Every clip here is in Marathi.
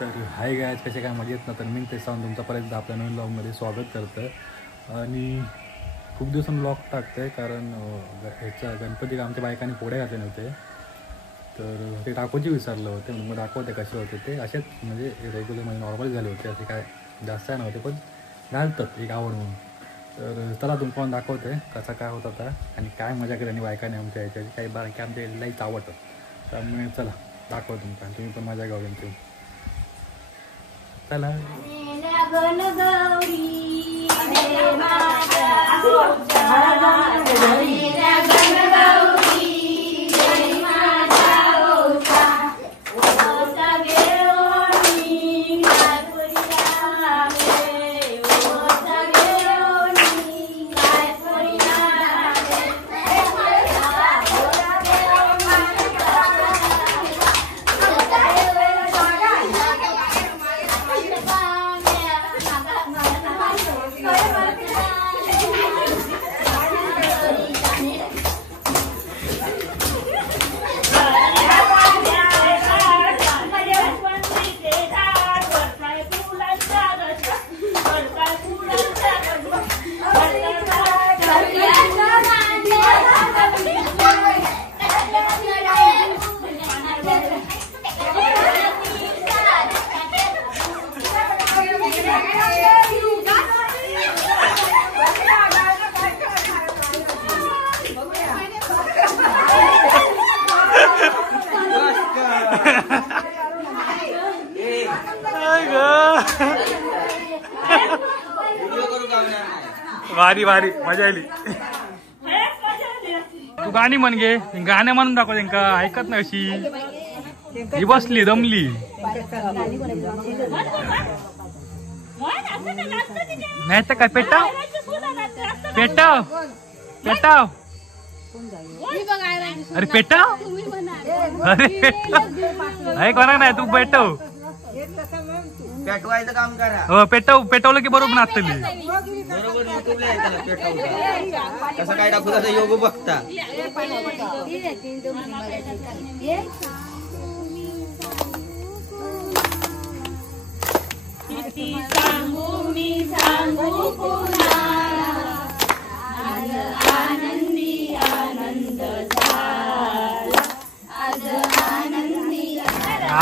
तर हाय गायज, कसे काय मजेत ना. तर मी ते सांगून तुमच्यापर्यंत आपल्या नवीन ब्लॉगमध्ये स्वागत करतं. आणि खूप दिवसांनी ब्लॉग टाकतं आहे कारण ह्याच्या गणपती आमच्या बायकांनी पोळे घातले नव्हते, तर ते टाकूची विसरलं होते. म्हणून मग दाखवते कसे होते ते. असेच म्हणजे रेग्युलर म्हणजे नॉर्मल झाले होते, असे काय जास्त काय नव्हते, पण घालतात एक आवड म्हणून. तर चला तुम्हाला दाखवते कसा काय होत होता आणि काय मजा केली आणि बायकाने आमच्या ह्याच्याची काही बायका आमच्या लईच आवडतात. त्यामुळे चला दाखवतो तुमचा, तुम्ही पण मजा घ्या त्यांची. चला. भारी भारी मजा आली. तू गाणी म्हण गे, गाणे म्हणून दाखव त्यांका. ऐकत नाही अशी ही बसली दमली. नाही तर काय पेटाव पेटाव पेटाव. अरे पेटाव, अरे पेटाव ऐकणार नाही तू. पेटव पेटवायचं काम करा. हो पेटव, पेटवलं की बरोबर नाचतली. बरोबर युट्यूबला येतं पेटवता. कसं काय टाकू त्याचा योग बघता.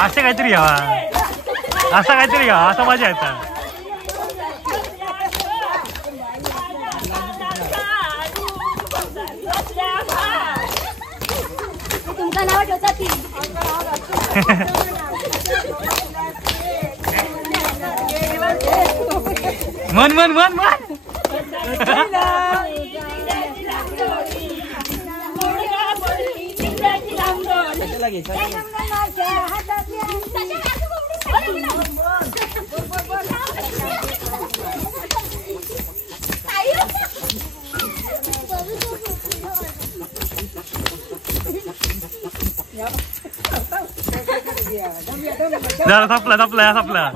असं काहीतरी हवा, असं काहीतरी घ्या, असं मजा येतात. मन मन मन मन जरा संपला संपला संपला.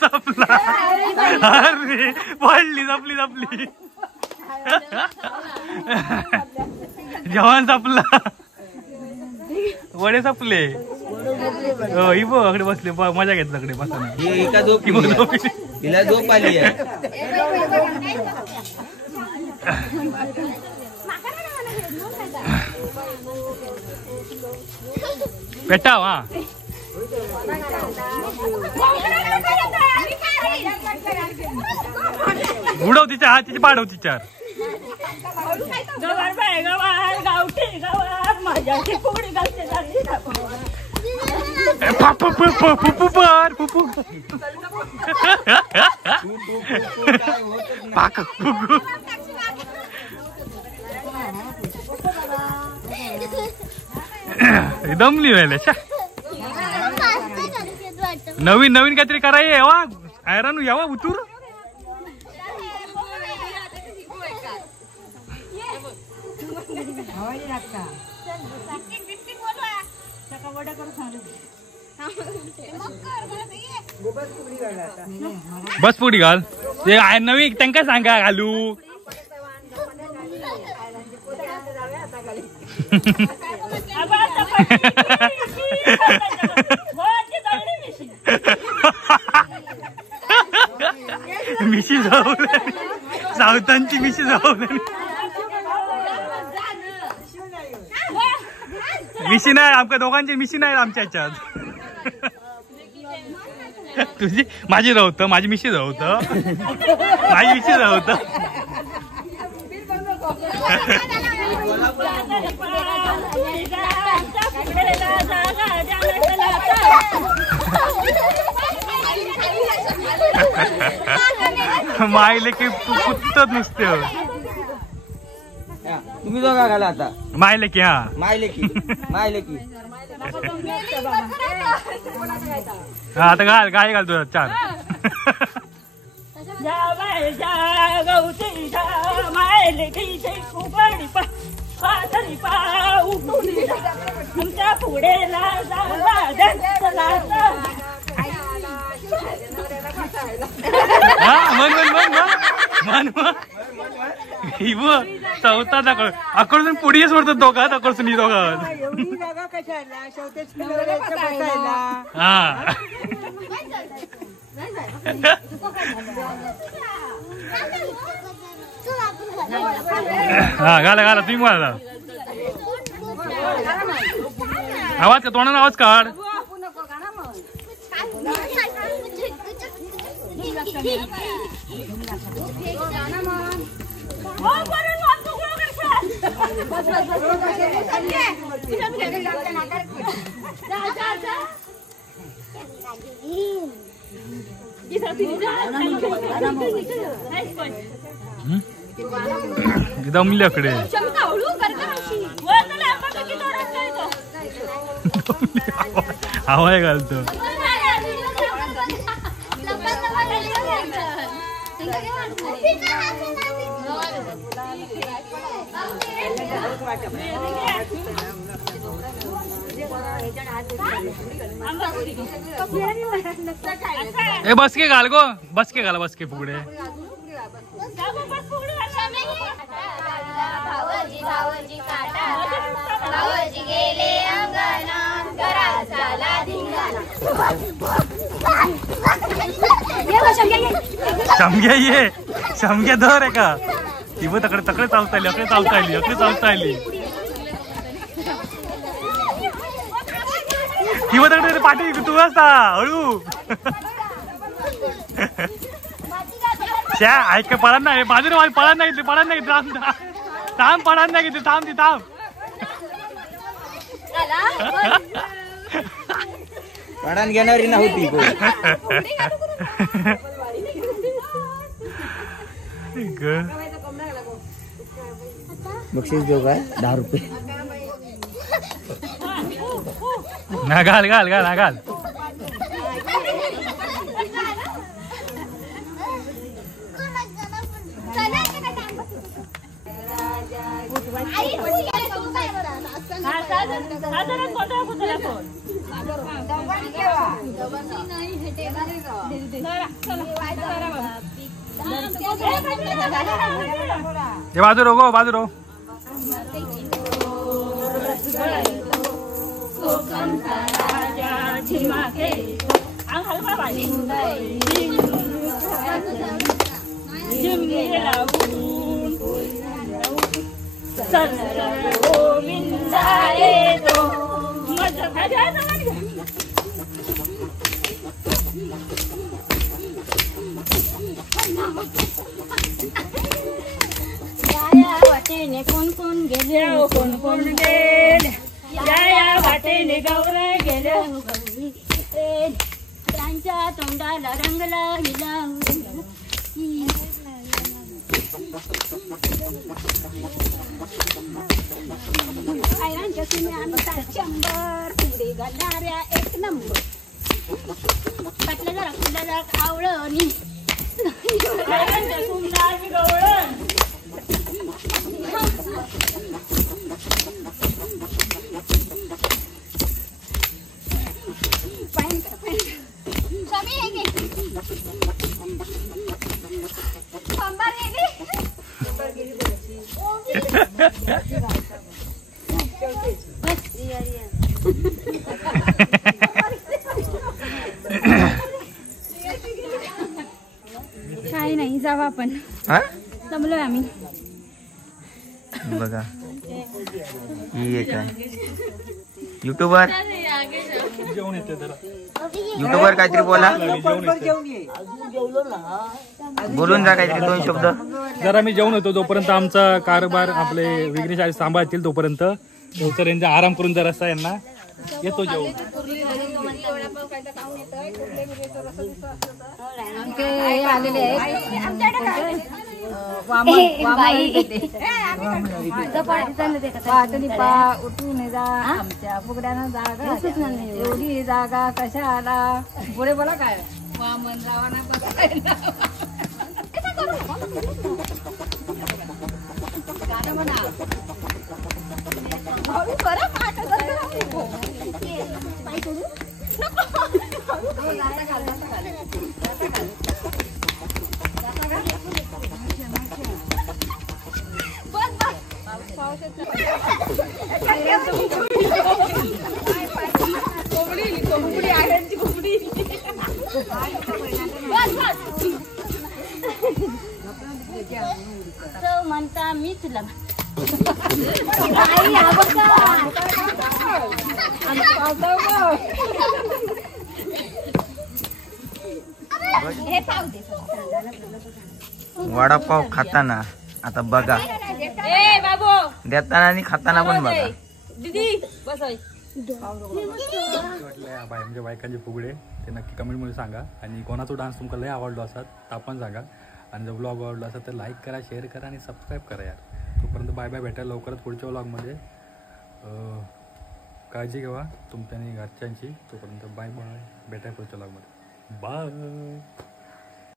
संपला. अरे पडली, संपली संपली. जेवण संपला, वडे संपले. ही बघ अकडे बसले, मजा घेतली अकडे बसताना. तिला झोप आली आहे. पेटाव हा उडव तिच्या हात, तिची पाडव तिच्यावर. दमली व्हायला. नवीन नवीन काहीतरी करायला यावा. आयरन यावा उतूर. बस पुढी घाल ते आहे नवी त्यांना सांगा घालू मिशी जाऊ सावतांची मिशी जाऊ मिशी नाही आमच्या दोघांची मिशी नाही आमच्या ह्याच्यात तुझी माझी राहत माझी मिशी राहत माझी मिशी राहत मायले की कुत्तच नुसते तुम्ही दोघा घाला आता मायले की हा मायले की हा आता घाल गाय घाल तुझा चार पुढे चौथा दाखव अकडून पुढे सोडतो दोघात अकडून दोघात हा हा घाला घाला तुम्ही घाला आवाज का तोंडाने आवाज काढ दमल्याकडे हवाय घालतो ए बस के घाल गो बस के घाला बस के पुढे शमग्या ये शमग्या धर आहे का ती बघ तकडे तकडे चालता आली अकडे चालता आली अकडे चालता आली ती बघ तकडे पाठी तू असता हळू शा ऐक पळा नाही बाजूने माझी पळा नाही थांब थांब पळा नाही घेते थांब ती थांब पडान घेणारी नव्हती बक्षीस देऊ काय 10 रुपये ना घाल घाल घाल घाल बाजू रो गो बाजू रो वाटेने कोण कोण गेले कोण कोण गेले या वाटेने गौरे गेले त्यांच्या तोंडाला रंगला हिला आयरांच्या सुन्या शंभर पुढे घालणाऱ्या 1 नंबर पाटलं जरा फुलं जरा आवळणी काही नाही जाऊ आपण हा जमलोय आम्ही बघा ही एक आहे युट्यूबर युट्यूबर काहीतरी बोला बोलून जा काहीतरी 2 शब्द जरा मी जेवण होतो जोपर्यंत आमचा कारभार आपले विघ्नेश आज सांभाळतील तोपर्यंत तर यांचा आराम करून जरासा यांना येतो जेवण. आलेले उठून जा आमच्या फुगड्यानं जागा एवढी जागा कशा आला पुढे बोला काय वामन रावणा म्हणता मी तुला वडापाव खाताना आता बघा देताना आणि खाताना पण बघा आमच्या बायकांचे फुगडे ते नक्की कमेंटमध्ये सांगा आणि कोणाचा डान्स तुमका लय आवडलो असतात तर पण सांगा आणि जर ब्लॉग आवडला असेल तर लाईक करा शेअर करा आणि सबस्क्राईब करा यार. तोपर्यंत बाय बाय भेटायला लवकरच पुढच्या व्लॉगमध्ये. काळजी घ्या तुमच्या आणि घरच्यांची. तोपर्यंत बाय बाय भेटायला पुढच्या व्लॉगमध्ये बाय.